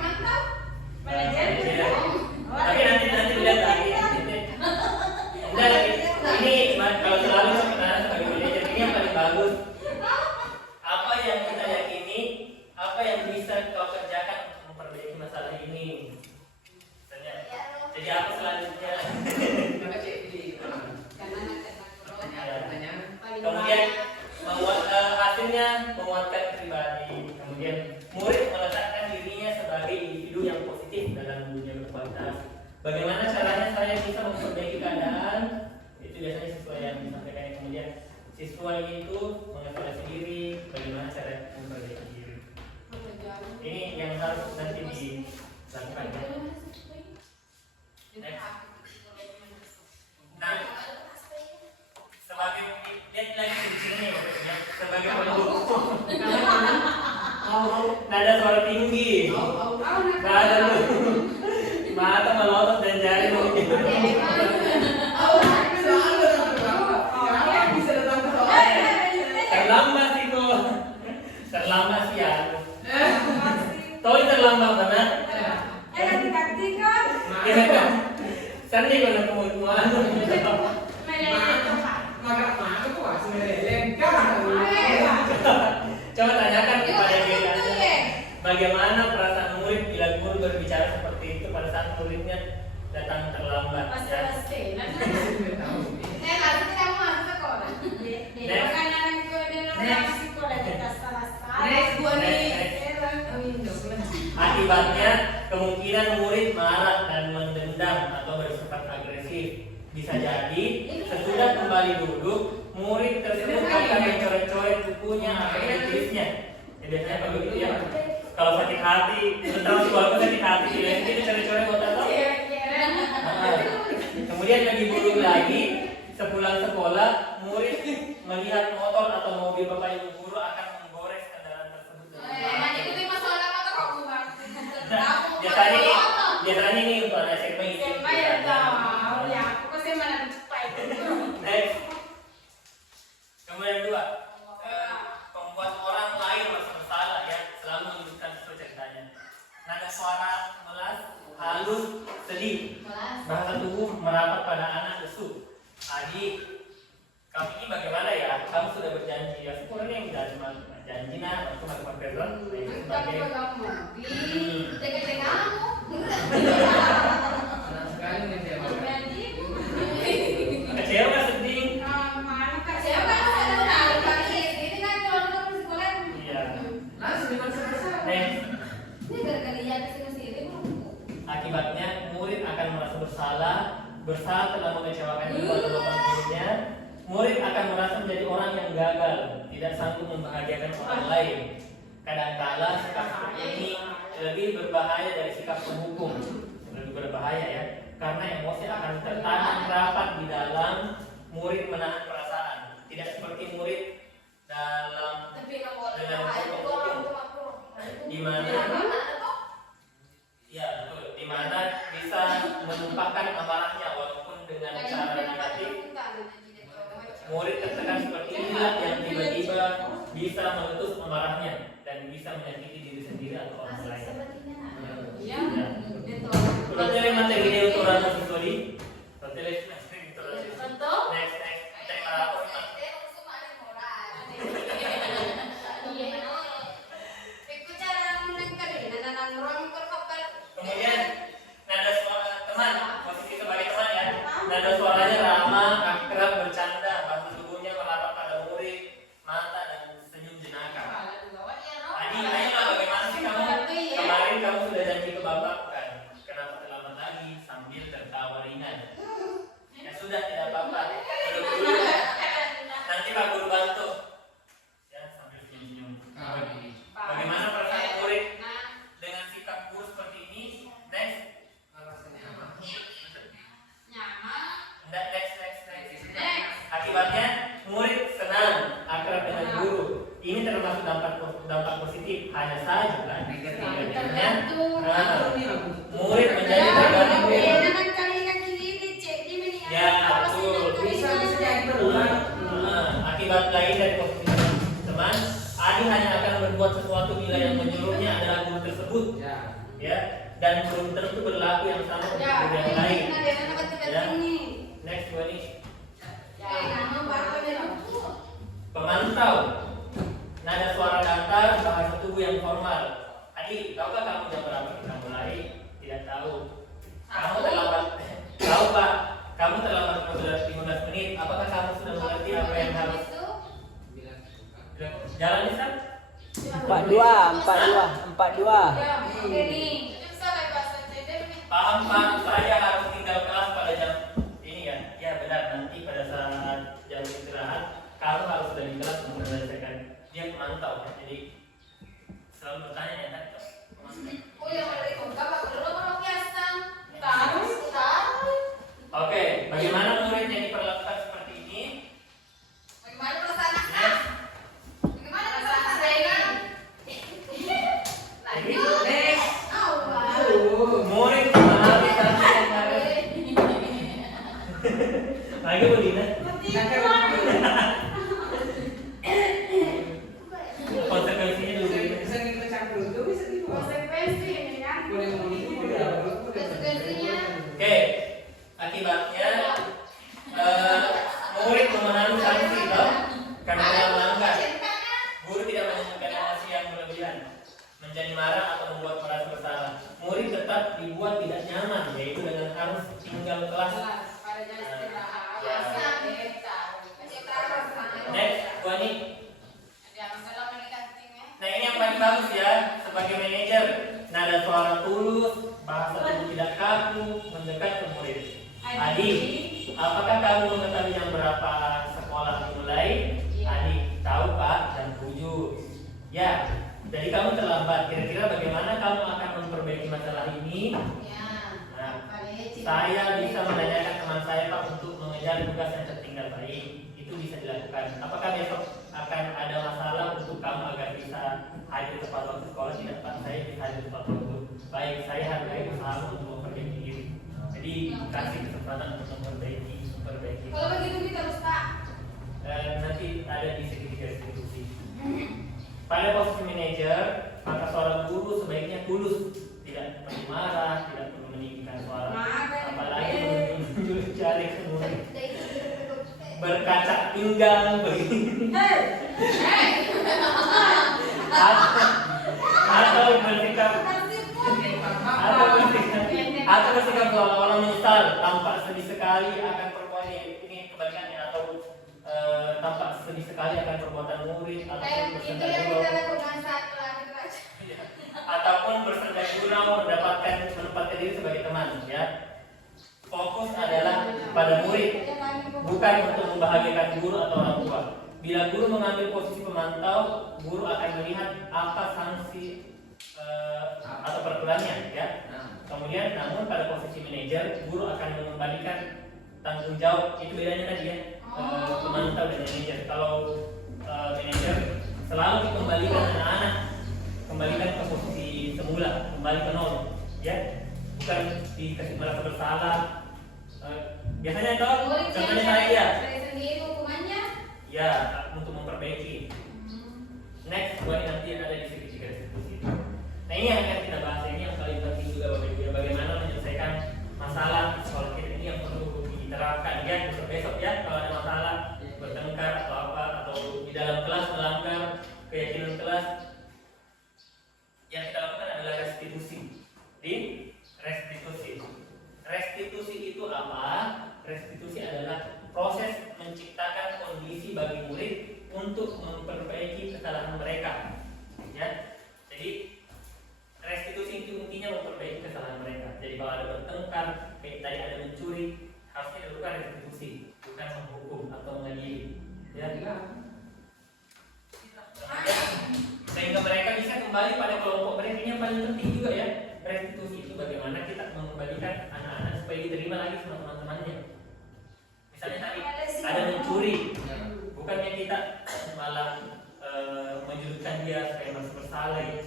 mantap. Manajer. Tapi nanti lihat lagi. Enggak, ini kalau selalu sebenarnya sebagai manajer ini yang paling bagus. Apa yang kita yakini, apa yang bisa kau kerjakan untuk memperbaiki masalah ini. Jadi apa selanjutnya? Kenapa cek di pertanyaan? Kemudian hasilnya menguatkan pribadi. Kemudian murid meletakkan dirinya sebagai individu yang positif dalam dunia berkualitas. Bagaimana caranya saya bisa memperbaiki keadaan? Itu biasanya siswa yang disampaikan. Kemudian siswa itu mengevaluasi diri, bagaimana cara memperbaiki diri. Ini yang harus nanti dilakukan. Nah, sebagai dia lagi di sini maksudnya sebagai pendukung. Nada suara tinggi. Nada tuh. Mata melotot dan jari mungkin. Terlambat itu. Terlambat sih ya. Tahu terlambat benar? Iya kan? Sandi kalau kemudian coba tanyakan kepada diri Anda, bagaimana perasaan murid bila guru berbicara seperti itu pada saat muridnya datang terlambat. Ya. Akibatnya kemungkinan murid marah dan mendendam atau bersifat agresif. Bisa jadi sesudah kembali duduk, murid tersebut akan mencoret-coret bukunya atau ditulisnya. Ya, biasanya begitu ya. Kalau sakit hati, terutama si walaupun sakit hati, dia coret-coret buat apa? Kemudian lebih buruk lagi, sepulang sekolah, murid melihat motor atau mobil bapak ibu guru akan menggores kendaraan tersebut. Biasanya ini untuk anak SMP gitu. Next. Kemudian dua, membuat orang lain merasa bersalah ya, selalu menunjukkan sesuatu ceritanya. Nada suara melas, halus, sedih. Bahasa tubuh merapat pada anak lesu. Adik, kamu ini bagaimana ya? Kamu sudah berjanji ya? Sebenarnya yang udah janji nah, aku melakukan peron. Kecewa sedih. Iya. Akibatnya murid akan merasa bersalah telah mengecewakan ibu atau bapak gurunya. Murid akan merasa menjadi orang yang gagal, tidak sanggup membahagiakan orang lain. Kadangkala sikap seperti ini lebih berbahaya dari sikap penghukum. Lebih berbahaya ya, karena emosi akan tertanam rapat di dalam murid menahan perasaan. Tidak seperti murid dalam dengan hukum di mana ya betul, di mana bisa menumpahkan amarahnya walaupun dengan cara negatif. Murid tertekan seperti inilah yang tiba-tiba bisa meletus amarahnya dan bisa menyakiti diri sendiri atau orang lain. Ya. Udah cari materi ini untuk orang siswa di. Next. Cek rapor. Kemudian nada suara teman, posisi sebagai teman hanya saja kan Tergantung. murid menjadi tergantung. Jangan kali kaki ini cek di mana Ya, betul. Bisa jadi berulang. Akibat lain dari posisi teman, Adi hanya akan berbuat sesuatu bila yang menyuruhnya adalah guru tersebut, Ya. ya, dan belum tentu berlaku yang sama untuk Ya, guru yang lain. ini ada anak kecil ini. Next one nih, Nama bapak dia. pemantau. Nada suara datar, bahasa tubuh yang formal. Adi, tahukah kamu jam berapa kita mulai? Tidak tahu. Kamu terlambat. Tahu Pak, kamu terlambat 15 menit. Apakah kamu sudah mengerti apa yang harus jalan bisa? 42. Ya, oke nih. Paham Pak, saya harus tinggal kelas pada jam ini ya. Ya benar, nanti pada saat jam istirahat kamu harus sudah di kelas untuk menyelesaikan. Dia pemantau, jadi selalu bertanya ya kan? Oke, bagaimana murid yang diperlakukan seperti ini? Murid memahami sanksi yang harus lagi Budina. Konsekuensinya dulu. Bisa kita campur itu bisa dibuat. Boleh mengikuti boleh. Oke, akibatnya murid memenangi sanksi toh karena dia melanggar. Guru tidak menyebutkan emosi yang berlebihan, menjadi marah atau membuat merasa bersalah. Murid tetap dibuat tidak nyaman, yaitu dengan harus tinggal kelas. Next, gua nih. Nah ini yang paling bagus ya, sebagai manajer, nada suara tulus, bahasa tubuh tidak kaku, mendekat ke murid. Adi, apakah kamu mengetahui jam berapa sekolah dimulai? Adi, tahu Pak, jam 7. Ya, jadi kamu terlambat. Kira-kira bagaimana kamu akan memperbaiki masalah ini? Nah, saya bisa menanyakan teman saya Pak untuk mengejar tugas yang tertinggal baik. Itu bisa dilakukan. Apakah besok akan ada masalah untuk kamu agar bisa hadir tepat waktu sekolah? Tidak Pak, saya bisa hadir tepat waktu. Baik, saya hargai usahamu untuk memperbaiki diri. Jadi kasih kesempatan untuk memperbaiki. Kalau begitu kita harus tak. Nanti ada di segitiga institusi. Pada posisi manajer, maka seorang guru sebaiknya tulus, tidak perlu marah, tidak perlu meninggikan suara, apalagi menunjuk jari ke murid, berkacak pinggang begini, atau bersikap seolah-olah menyesal, tampak sedih sekali akan perbuatan ini kebalikannya, atau tampak sedih sekali akan perbuatan murid ataupun bersenda gurau menempatkan diri sebagai teman ya. Fokus adalah pada murid, bukan untuk membahagiakan guru atau orang tua. Bila guru mengambil posisi pemantau, guru akan melihat apa sanksi atau peraturannya ya. Kemudian namun pada posisi manajer, guru akan mengembalikan tanggung jawab. Itu bedanya tadi ya, pemantau dan manajer. Kalau manajer selalu dikembalikan anak-anak, kembalikan ke posisi semula, kembali ke nol ya, bukan dikasih merasa bersalah. Biasanya kalau contohnya saya ya untuk memperbaiki. Next, buat nanti ada di segitiga diskusi. Nah ini yang akan kita bahas, ini yang paling penting juga Bapak Ibu, bagaimana menyelesaikan masalah di sekolah kita ini yang perlu diterapkan ya besok ya. Kalau ada masalah bertengkar atau apa, atau di dalam kelas melanggar keyakinan kelas, yang kita lakukan adalah restitusi. Restitusi itu apa? Restitusi adalah proses menciptakan kondisi bagi murid untuk memperbaiki kesalahan mereka. Ya, jadi restitusi itu intinya memperbaiki kesalahan mereka. Jadi kalau ada bertengkar, kayak tadi ada mencuri, harusnya dilakukan restitusi, bukan menghukum atau mengadili. Ya, sehingga mereka bisa kembali pada kelompok mereka. Ini yang paling penting juga ya. Restitusi itu bagaimana kita mengembalikan anak-anak supaya diterima lagi sama teman-temannya. Misalnya tadi ada mencuri, bukannya kita malah menjudutkan dia supaya merasa bersalah ya.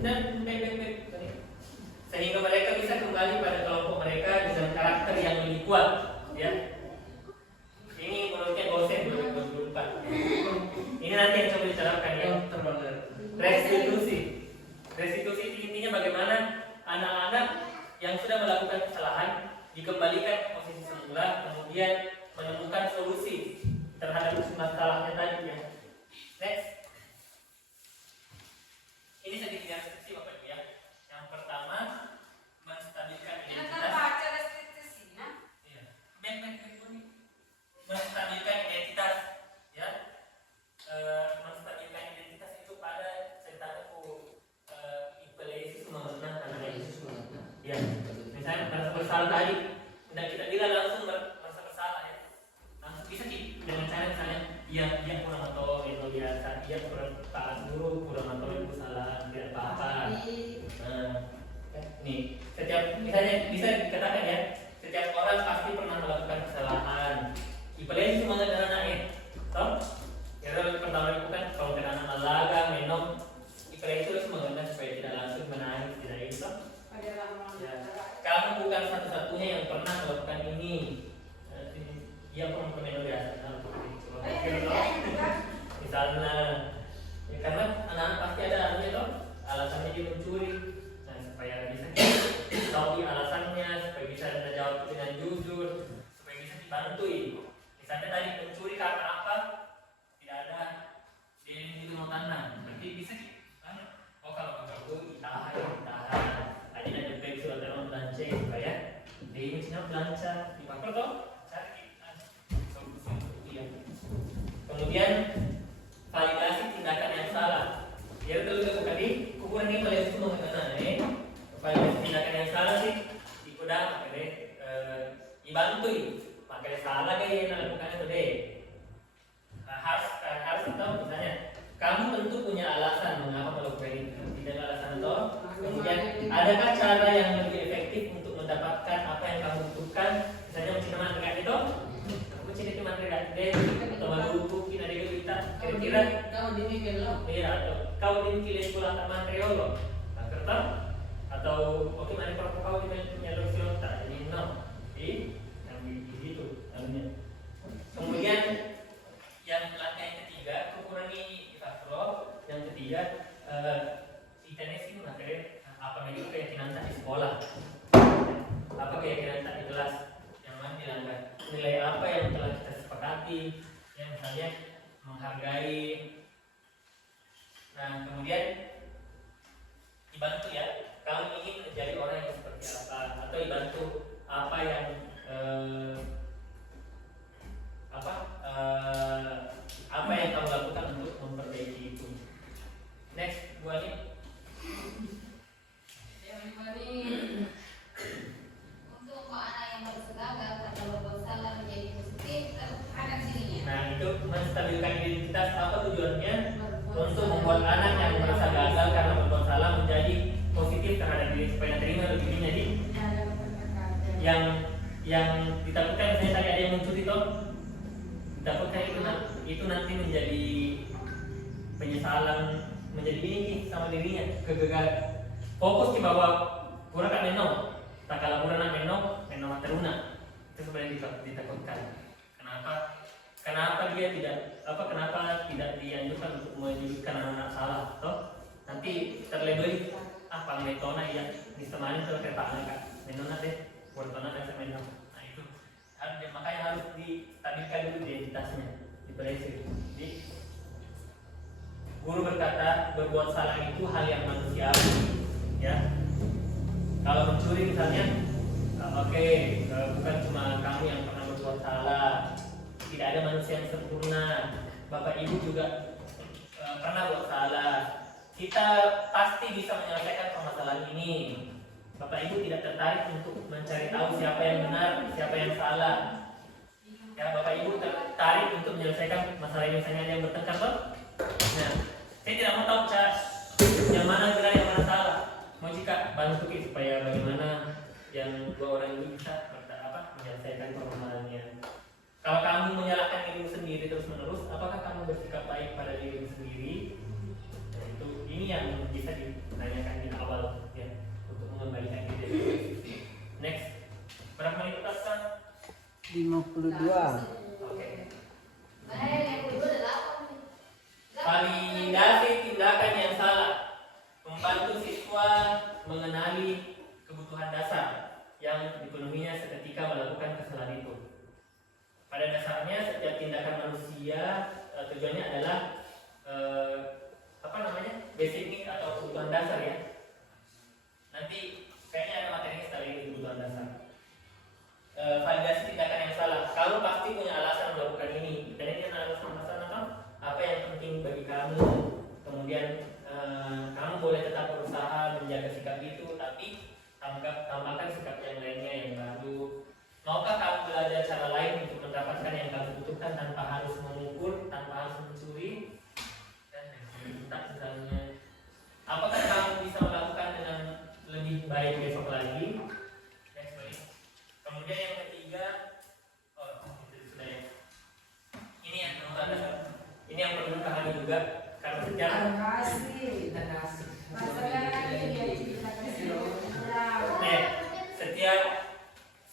dan sehingga mereka bisa kembali pada kelompok mereka dengan karakter yang lebih kuat, ya. Ini menurutnya dosen 2024. Ini nanti yang coba diterapkan ya. Restitusi. Restitusi intinya bagaimana anak-anak yang sudah melakukan kesalahan dikembalikan ke posisi semula, kemudian menemukan solusi terhadap masalahnya tadi ya. Next. Ini sedikit yang restriksi Bapak Ibu ya. Yang pertama, menstabilkan identitas. Iya. Menstabilkan identitas ya. Menstabilkan identitas itu pada ceritanya Yesus mengenang karena Yesus mengenang. Ya. Misalnya merasa bersalah tadi, tidak kita bilang langsung merasa bersalah ya. Langsung bisa dengan cara misalnya dia kurang atau itu biasa, dia kurang taat guru, kurang atau itu salah, tidak apa-apa. Nih, setiap misalnya bisa dikatakan ya, setiap orang pasti pernah melakukan kesalahan. Ipalagi cuma dengan anaknya, toh? Ya pertama itu kan kalau kena anak malaga, minum, ipalagi itu harus mengenal supaya tidak langsung menangis, tidak itu. Toh? Ya. Kamu bukan satu-satunya yang pernah melakukan ini. Dia pernah minum biasa. Misalnya, ya karena anak-anak pasti ada alasannya dia mencuri. Nah, supaya bisa tahu alasannya, supaya bisa menjawab dengan jujur, supaya bisa dibantu. Misalnya tadi mencuri karena apa? Tidak ada dia itu mau tanam, berarti bisa oh kalau menggabung ditahan. Tadi ada baik surat dalam belanja supaya dia ini cina belanja dipakai toh cari solusi untuk dia. Kemudian validasi tindakan yang salah. Ya betul tadi kuburan ini boleh itu mengenai validasi tindakan yang salah sih ikudah makanya dibantu makanya salah kayak yang lakukan itu deh. Harus atau misalnya kamu tentu punya alasan mengapa melakukan itu. Tidak alasan atau kemudian adakah cara yang lebih efektif untuk mendapatkan apa yang kamu butuhkan? Misalnya mencari materi itu, kamu cari materi deh atau baru buku ada kita kira-kira Kau dimikir lo. iya atau kau dimikir sekolah tak materi lo, tak kertas atau oke mana kalau kau di jalur silot tak jadi no, yang di situ namanya. Kemudian yang langkah yang ketiga kurangi faktor. Yang ketiga internet sih materi apa itu keyakinan tak di sekolah, apa keyakinan tak di kelas, yang mana dilanggar nilai apa yang telah kita sepakati, yang misalnya menghargai. Nah kemudian dibantu ya, kamu ingin menjadi orang yang seperti apa, atau dibantu apa yang apa yang kamu lakukan untuk memperbaiki itu. Next, Bu Ani. Untuk anak yang baru gagal karena berbuat salah menjadi positif terhadap dirinya. Nah itu menstabilkan identitas. Apa tujuannya? Untuk membuat anak yang merasa gagal karena berbuat salah menjadi positif terhadap diri supaya terima dirinya di yang ditakutkan. Misalnya tadi ada yang mencuri toh, ditakutkan itu nanti menjadi penyesalan, menjadi ini sama dirinya, kegagalan. Fokus di bawah kurang kan menong, tak kalah kurang nak menong teruna. Itu sebenarnya ditakutkan. Kenapa dia kenapa tidak dianjurkan untuk menyudutkan anak-anak salah toh? Nanti terlebih apa metona ya disemani kalau kereta anak menona deh, portona dan semenong. Nah itu makanya harus distabilkan dulu identitasnya, diperbaiki. Jadi guru berkata berbuat salah itu hal yang manusiawi, ya. Kalau mencuri misalnya, bukan cuma kamu yang pernah berbuat salah. Tidak ada manusia yang sempurna. Bapak Ibu juga pernah buat salah. Kita pasti bisa menyelesaikan permasalahan ini. Bapak Ibu tidak tertarik untuk mencari tahu siapa yang benar, siapa yang salah. Ya, Bapak Ibu tertarik untuk menyelesaikan masalah ini, misalnya ada yang bertengkar toh. Nah, saya tidak mau tahu yang mana benar, yang mana salah. Mau jika bantu supaya bagaimana yang dua orang ini bisa menyelesaikan permasalahannya. Kalau kamu menyalahkan dirimu sendiri terus menerus, apakah kamu bersikap baik pada dirimu sendiri? Nah, ini yang bisa ditanyakan 62. Oke. Bahaya yang kedua adalah apa nih? Validasi tindakan yang salah. Membantu siswa mengenali kebutuhan dasar yang dipenuhinya seketika melakukan kesalahan itu. Pada dasarnya setiap tindakan manusia tujuannya adalah basic need atau kebutuhan dasar ya. Nanti kayaknya ada materinya setelah ini kebutuhan dasar. Validasi tindakan yang salah. Kamu pasti punya alasan melakukan ini. Dan ini alasan-alasan apa yang penting bagi kamu. Kemudian kamu boleh tetap berusaha menjaga sikap itu, tapi tambahkan sikap yang lainnya yang baru. Maukah kamu belajar cara lain untuk mendapatkan yang kamu butuhkan tanpa harus mengukur, tanpa harus mencuri? Dan minta misalnya, apakah kamu bisa melakukan dengan lebih baik besok lagi? Kemudian yang ketiga, itu sudah ya. Ini yang perlu Anda, ini yang perlu pahami juga karena setiap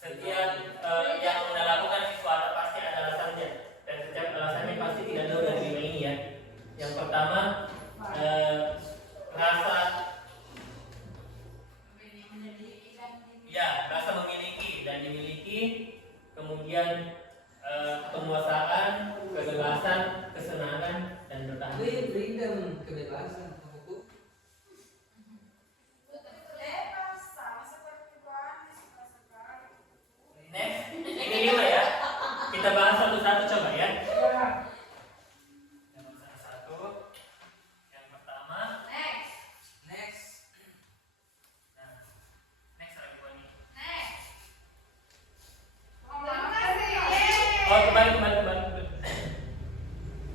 setiap yang Anda lakukan sesuatu pasti ada alasannya, dan setiap alasannya pasti tidak jauh dari ini ya. Yang pertama rasa memiliki dan dimiliki, kemudian penguasaan, kebebasan, kesenangan, dan bertahan. Freedom, kebebasan, hukum. Next, ini 5 ya. Kita bahas satu-satu coba ya. Yang satu, yang pertama. Next. Nah, next lagi buat ini. Oh, kembali.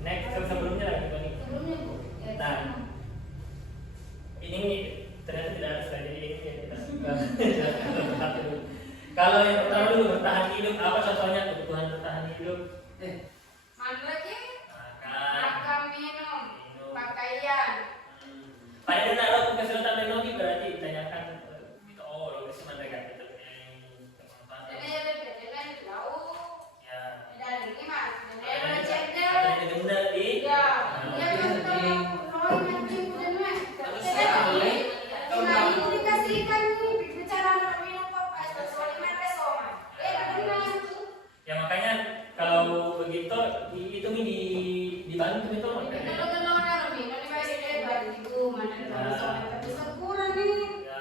Next, sebelumnya lagi buat ini. Nah, ini ternyata tidak ada slide, jadi ini yang kita jelaskan dulu. Kalau yang pertama dulu bertahan hidup, apa contohnya kebutuhan bertahan hidup? Makan, minum, pakaian. Pada ada kesulitan teknologi berarti ditanyakan gitu. Oh, logis mereka gitu. Ya makanya kalau begitu dihitungi dibantu itu makanya. Ya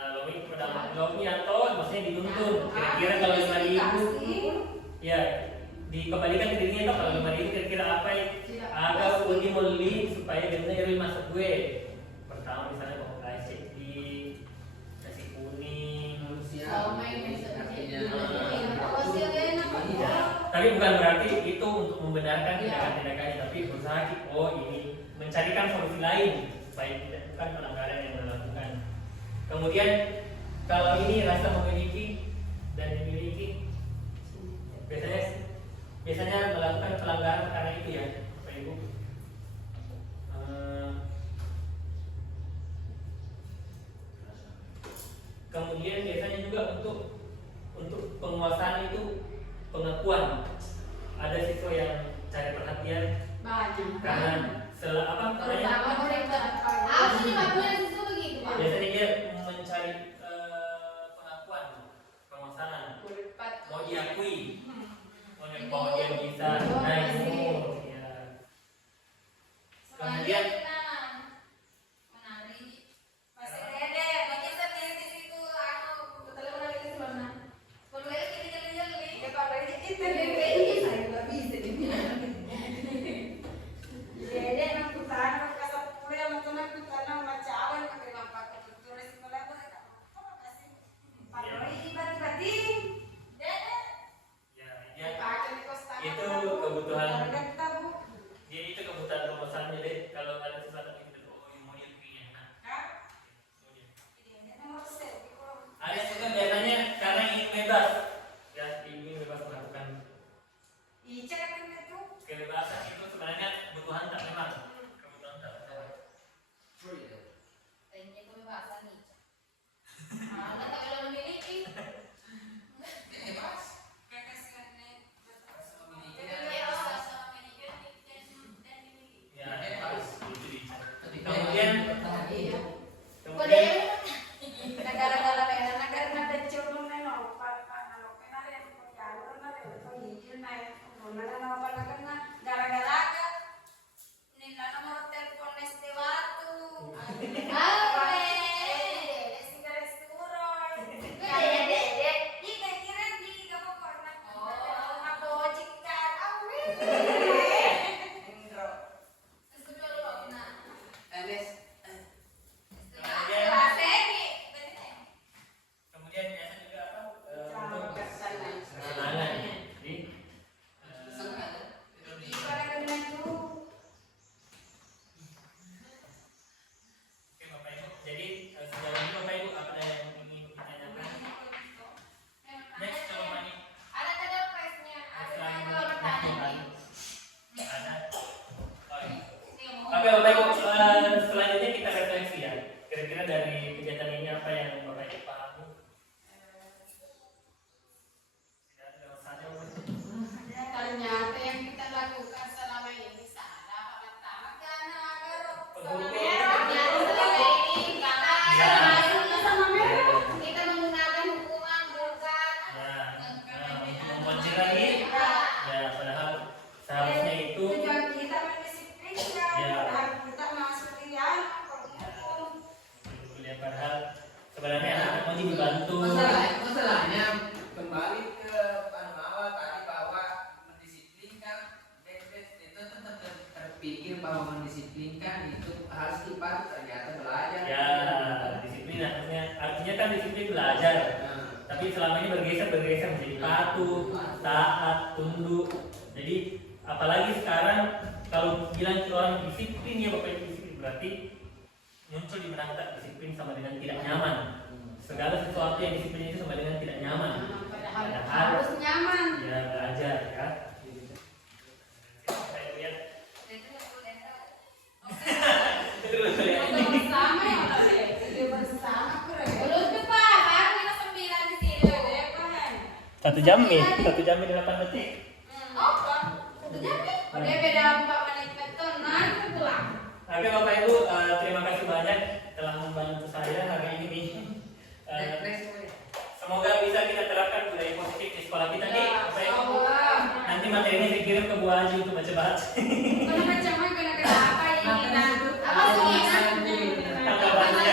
lomi atau maksudnya dituntun. Kira-kira kalau 5.000 ya dikembalikan ke dirinya itu kalau 5.000 kira-kira apa ya? Agak uji muli supaya benar-benar masuk gue. Pertama misalnya mau kasih di nasi kuning. Tapi bukan berarti itu untuk membenarkan tindakan-tindakannya, tapi berusaha ini mencarikan solusi lain supaya tidak bukan pelanggaran yang dilakukan. Kemudian kalau ini rasa memiliki dan dimiliki, biasanya melakukan pelanggaran karena itu ya, Bapak Ibu. Kemudian biasanya juga untuk penguasaan itu pengakuan. Ada siswa yang cari perhatian karena biasanya dia mencari pengakuan, penguasaan, mau diakui, mau dia bisa naik umur, ya. Kemudian itu kebutuhan Oke Bapak Ibu, selanjutnya kita refleksi ya. Kira-kira dari kegiatan ini apa yang Bapak Ibu pahami? Tidak ada alasannya. Ternyata yang kita lakukan selama ini salah. Pertama karena agar kita menggunakan hukuman bukan Memuncul lagi. Ya, padahal seharusnya itu tujuan kita mendisiplinkan. Kita masuk di hukum. ya, padahal sebenarnya anak mau dibantu. Masalahnya kembali ke awal tadi bahwa mendisiplinkan itu tetap terpikir bahwa mendisiplinkan itu harus dipatuhi, ternyata belajar. Ya, disiplin artinya kan disiplin belajar. Tapi selama ini bergeser menjadi patuh, taat, tunduk. Jadi apalagi sekarang kalau bilang orang disiplin ya Bapak Ibu disiplin berarti muncul di benak kita disiplin sama dengan tidak nyaman. Segala sesuatu yang disiplin itu sama dengan tidak nyaman. Padahal harus nyaman. Ya belajar ya. Saya lihat Bersama ya bersama keren. Belum cepat, baru kita 9 di sini. 1 jam nih, 1 jam 8 detik. Apa? 1 jam nih? Udah beda 4 menit betul. Nanti pulang. Oke Bapak Ibu, terima kasih banyak telah membantu saya hari ini. Semoga bisa kita terapkan budaya positif di sekolah kita nih. Bapak Ibu. Nanti materi ini saya kirim ke Bu Haji untuk baca-baca. Kalau macam-macam kena apa ini? Apa sih? Tanggapannya.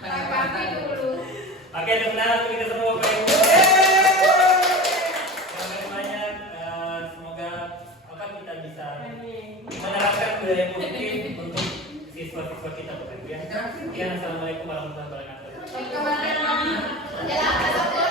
Tanggapi dulu. Oke, sebentar untuk kita semua Bapak Ibu. Terima kasih banyak. Semoga kita bisa menerapkan budaya positif untuk siswa-siswa kita Bapak Ibu ya. Assalamualaikum warahmatullahi wabarakatuh. Kemarin jalan